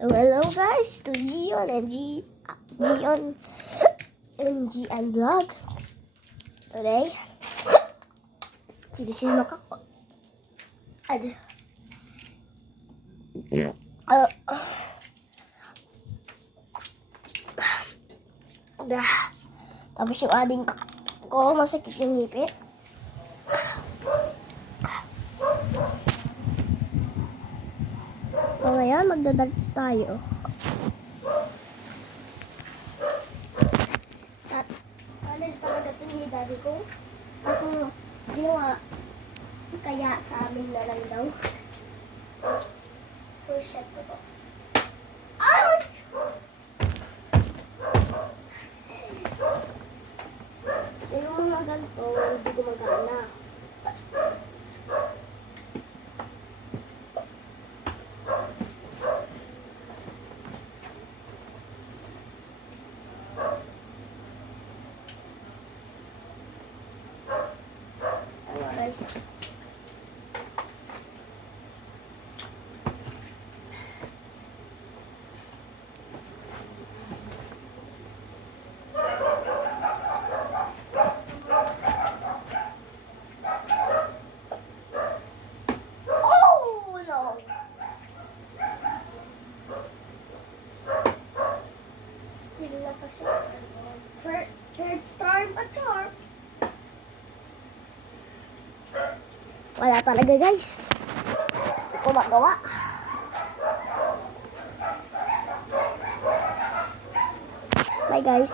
So hello guys to Gion and Vlog. Today, sino ka ko? Tapos yung ading ko, masakit yung ngipin. So ngayon, magdadance tayo. At alin talaga ito ni daddy ko. Kaso ginawa kaya sa amin na lang daw. First shot ko po. Ouch! So yung mga ganito, hindi gumagana. Guys. Oh no. Still na pa siya. Third star pa char. Wala talaga guys. Hindi ko magawa. Bye guys.